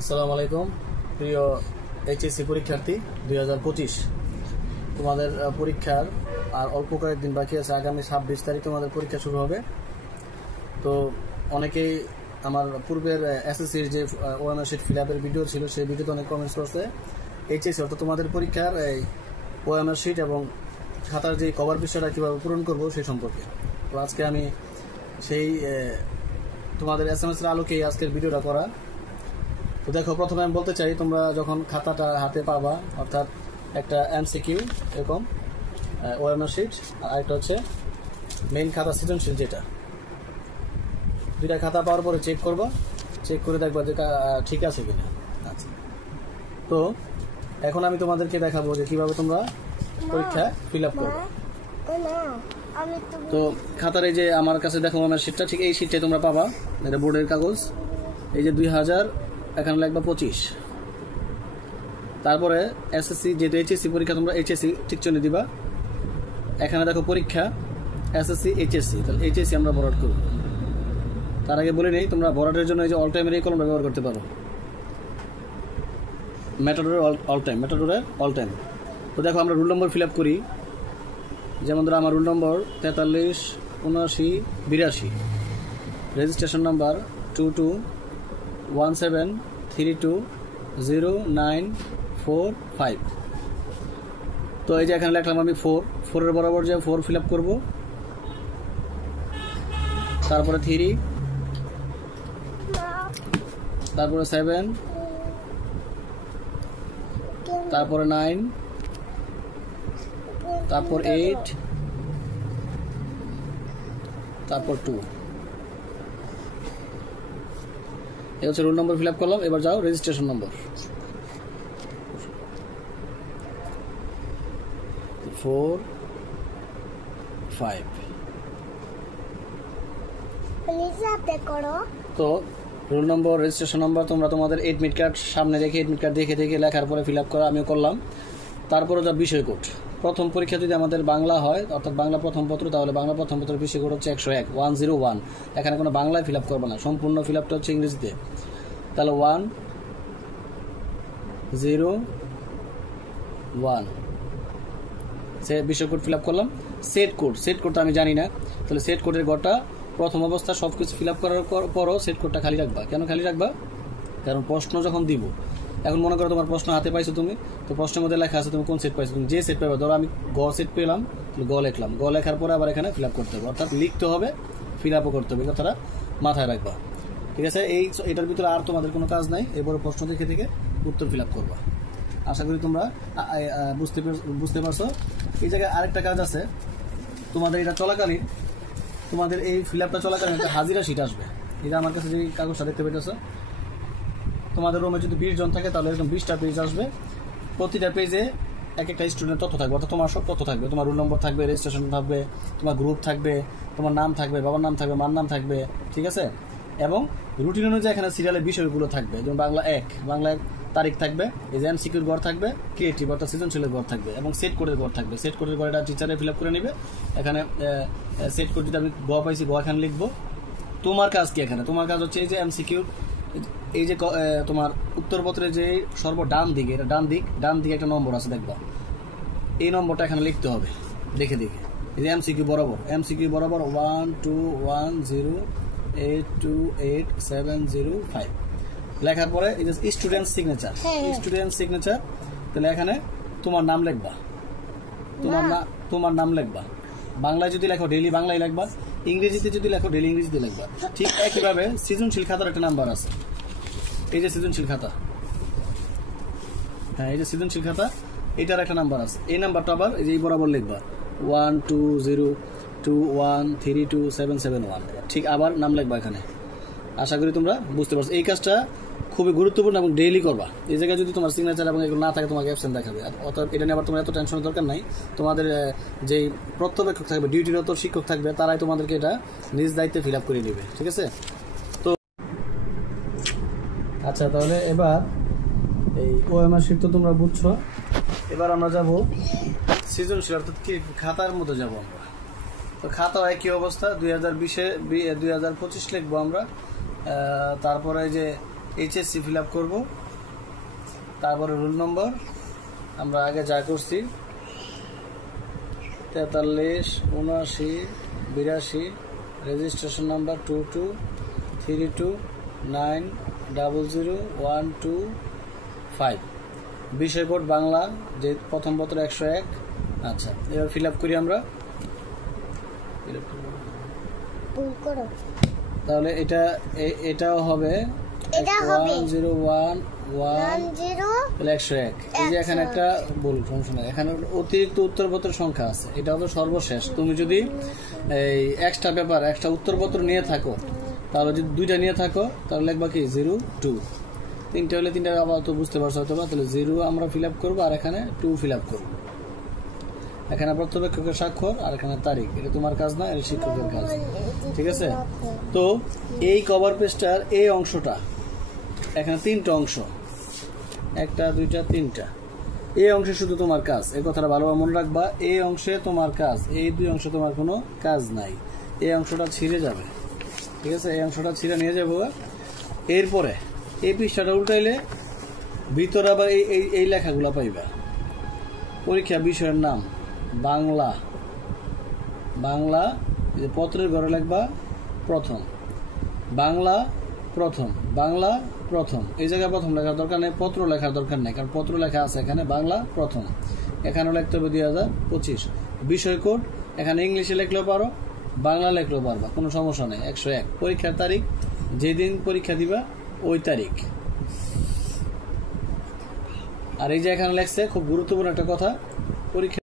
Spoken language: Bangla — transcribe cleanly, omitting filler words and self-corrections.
আসসালামু আলাইকুম প্রিয় এইচএসসি পরীক্ষার্থী 2025 তোমাদের পরীক্ষার আর অল্প কয়েকদিন বাকি আছে। আগামী 26 তারিখ তোমাদের পরীক্ষা শুরু হবে। তো অনেকেই আমার পূর্বের এসএসসির যে ওএমআর শিট ফিল আপের ভিডিও ছিল সেই ভিডিওতে অনেক কমেন্টস করছে এইচএসসি অর্থাৎ তোমাদের পরীক্ষার এই ওএমআর শিট এবং খাতার যে কভার বিষয়টা কীভাবে পূরণ করবো সেই সম্পর্কে। তো আজকে আমি সেই তোমাদের এসএমএস এর আলোকেই আজকের ভিডিওটা করা। তো দেখো, প্রথমে আমি বলতে চাই, তোমরা যখন খাতাটা হাতে পাবা, অর্থাৎ একটা এমসিকিউ এরকম ওএমআর শিট আর একটা হচ্ছে মেইন খাতা সৃজনশীল, যেটা দুইটা খাতা পাওয়ার পরে চেক করবা, চেক করে দেখবা যে ঠিক আছে কিনা। আচ্ছা, তো এখন আমি তোমাদেরকে দেখাবো যে কিভাবে তোমরা পরীক্ষা ফিল আপ করবে। তো খাতার এই যে আমার কাছে দেখো ওএমআর শিটটা, ঠিক এই শিটটাই তোমরা পাবা। এটা বোর্ডের কাগজ, এই যে 2000 এখানে লাগবে 25। তারপরে এসএসসি, যেহেতু এইচএসসি পরীক্ষা, তোমরা এইচএসসি ঠিক চিহ্ন দিবা। এখানে দেখো পরীক্ষা এসএসসি এইচএসসি, তাহলে এইচএসসি আমরা বরাদ করব। তার আগে বলে নেই, তোমরা বরাদের জন্য এই যে অল টাইমের এই কলমটা ব্যবহার করতে পারো, মেটাডোরের অল টাইম, মেটাডোরের অল টাইম। তো দেখো আমরা রুল নম্বর ফিল আপ করি। যেমন ধরো আমার রুল নম্বর 43, 79, 82, রেজিস্ট্রেশন নাম্বার 2217320945। তো এই যে এখানে লিখলাম আমি 4 বরাবর যে 4 ফিল আপ করবো, তারপরে 3, তারপরে 7, তারপরে 9, তারপর 8, তারপর 2। এই হচ্ছে রোল নম্বর ফিল আপ করলাম। এবার যাও রেজিস্ট্রেশন নম্বর 4, 5। তো রোল নম্বর, রেজিস্ট্রেশন নম্বর তোমরা তোমাদের এডমিট কার্ড সামনে রেখে, এডমিট কার্ড দেখে দেখে লেখার পরে ফিল আপ করা আমিও করলাম। তারপরে যা বিষয় কোড, প্রথম পরীক্ষা যদি আমাদের বাংলা হয়, অর্থাৎ বাংলা প্রথম পত্র, তাহলে বাংলা প্রথম পত্রের বিষয় কোড হচ্ছে 101। এখানে কোনো বাংলায় ফিল আপ করবে না, সম্পূর্ণ ফিল আপটা হচ্ছে ইংরেজিতে। তাহলে 101 সে বিষয় কোড ফিল আপ করলাম। সেট কোডটা আমি জানি না, তাহলে সেট কোডের ঘরটা প্রথম অবস্থা সব কিছু ফিল আপ করার পরও সেট কোডটা খালি রাখবা। কেন খালি রাখবা? কারণ প্রশ্ন যখন দিব, এখন মনে করো তোমার প্রশ্ন হাতে পাইছো তুমি, তো প্রশ্নের মধ্যে লেখা আছে তুমি কোন সেট পাইছো, তুমি যে সেট পাইবা। ধরো আমি গ সেট পেলাম, গ লিখলাম, গ লেখার পরে আবার এখানে ফিল আপ করতে হবে, অর্থাৎ লিখতে হবে, ফিল আপও করতে হবে, কথাটা মাথায় রাখবা। ঠিক আছে? এটার ভিতরে আর তোমাদের কোনো কাজ নাই, এরপরে প্রশ্ন দেখে থেকে উত্তর ফিল আপ করবা। আশা করি তোমরা বুঝতে পারছো। এই জায়গায় আরেকটা কাজ আছে, তোমাদের এটা চলাকালীন, তোমাদের এই ফিল আপটা চলাকালীন একটা হাজিরা শিট আসবে। এটা আমার কাছে যে কাগজটা দেখতে পেতেছো, তোমাদের রুমে যদি 20 জন থাকে তাহলে এরকম 20টা পেজ আসবে। প্রতিটা পেজে এক একটা স্টুডেন্টের তথ্য থাকবে, অর্থাৎ তোমার সব তথ্য থাকবে। তোমার রোল নম্বর থাকবে, রেজিস্ট্রেশন থাকবে, তোমার গ্রুপ থাকবে, তোমার নাম থাকবে, বাবার নাম থাকবে, মার নাম থাকবে। ঠিক আছে? এবং রুটিন অনুযায়ী এখানে সিরিয়ালের বিষয়গুলো থাকবে। যেমন বাংলা 1 তারিখ থাকবে, এই যে এমসিকিউর ঘর থাকবে, ক্রিয়েটিভ অর্থাৎ সৃজনশীলের ঘর থাকবে, এবং সেট কোডের ঘর থাকবে। সেট কোডের ঘর এটা টিচারে ফিল আপ করে নেবে। এখানে সেট কোড যদি আমি গ পাইছি, গ এখানে লিখবো। তোমার কাজ কি এখানে? তোমার কাজ হচ্ছে এই যে এমসিকিউ, এই যে তোমার উত্তরপত্রে যে সর্ব ডান দিকে, এটা ডান দিকে একটা নম্বর আছে দেখবা, এই নম্বরটা এখানে লিখতে হবে দেখে দেখে। এই যে এমসিকিউ বরাবর 12108288705 লেখার পরে এই যে স্টুডেন্ট সিগনেচার, তাহলে এখানে তোমার নাম লিখবা, তোমার নাম লিখবা। বাংলায় যদি লেখো ডেইলি বাংলায় লিখবা, ইংরেজিতে যদি লেখো ডেইলি ইংরেজিতে লিখবা। ঠিক একইভাবে সৃজনশীল খাতার একটা নাম্বার আছে, এই যে সৃজনশীল খাতা, হ্যাঁ এই যে সৃজনশীল খাতা, এটার একটা নাম্বার আছে। এই নাম্বারটা আবার এই যে বরাবর লিখবা 12021327771, ঠিক আবার নাম লিখবা এখানে। আশা করি তোমরা বুঝতে পারছো। এই কাজটা খুবই গুরুত্বপূর্ণ এবং ডেইলি করবা। এই জায়গায় যদি তোমার সিগনেচার এবং এগুলো না থাকে, তোমাকে অ্যাবসেন্ট দেখাবে। অর্থাৎ এটা নিয়ে আবার তোমার এত টেনশনের দরকার নাই। তোমাদের যেই পর্যবেক্ষক থাকবে, ডিউটিরত শিক্ষক থাকবে, তারাই তোমাদেরকে এটা নিজ দায়িত্বে ফিল আপ করে নেবে। ঠিক আছে? তো আচ্ছা, তাহলে এবার এই ওএমআর শিট তো তোমরা বুঝছো। এবার আমরা যাব সৃজনশীল, অর্থাৎ কি খাতার মধ্যে যাব আমরা। তো খাতা একই অবস্থা, 2025 লিখবো আমরা। তারপরে যে এইচএসসি ফিল আপ করবো, তারপরে রোল নম্বর আমরা আগে যা করছি 43 79 82, রেজিস্ট্রেশন নাম্বার 2232900125, বিষয় কোড বাংলা, যে প্রথম পত্র 101। আচ্ছা, এবার ফিল আপ করি আমরা। তাহলে এটাও হবে 101 তাহলে 101। এই যে এখানে একটা বলুন সমস্যা নাই, এখানে অতিরিক্ত উত্তরপত্র সংখ্যা আছে, এটা হবে সর্বশেষ। তুমি যদি এই এক্সট্রা পেপার এক্সট্রা উত্তরপত্র নিয়ে থাকো, তাহলে যদি 2টা নিয়ে থাকো তাহলে লিখবা কি 02, 3টে হলে 3টা আবার তো বুঝতে পারছো হয়তো, তাহলে 0 আমরা ফিল আপ করবো আর এখানে 2 ফিল আপ করবো। এখানে পর্যবেক্ষকের স্বাক্ষর আর এখানে তারিখ, এটা তোমার কাজ না, এটা শিক্ষকের কাজ। ঠিক আছে? তো এই কভার পেজটার এই অংশটা, এখানে 3টা অংশ, 1 2 3টা, এই অংশে শুধু তোমার কাজ। এই কথাটা ভালোভাবে মনে রাখবা, এই অংশে তোমার কাজ, এই 2 অংশে তোমার কোনো কাজ নাই। এই অংশটা ছিঁড়ে যাবে। ঠিক আছে? এই অংশটা ছিঁড়ে নিয়ে যাবো। এরপরে এই পৃষ্ঠাটা উল্টাইলে ভিতরে আবার এই লেখাগুলো পাইবা। পরীক্ষা বিষয়ের নাম বাংলা, বাংলা পত্রের ঘরে লিখবা প্রথম, বাংলা প্রথম, বাংলা প্রথম। এই জায়গায় প্রথম লেখার দরকার নেই, পত্র লেখার দরকার নেই, কারণ পত্র লেখা আছে এখানে, বাংলা প্রথম। এখানে লিখতে হবে 2025। বিষয় কোড এখানে ইংলিশে লিখলেও পারো, বাংলা লিখলেও পারবা, কোনো সমস্যা নেই। 101। পরীক্ষার তারিখ, যেদিন পরীক্ষা দিবা ওই তারিখ। আর এই যে এখানে লেখছে, খুব গুরুত্বপূর্ণ একটা কথা, পরীক্ষা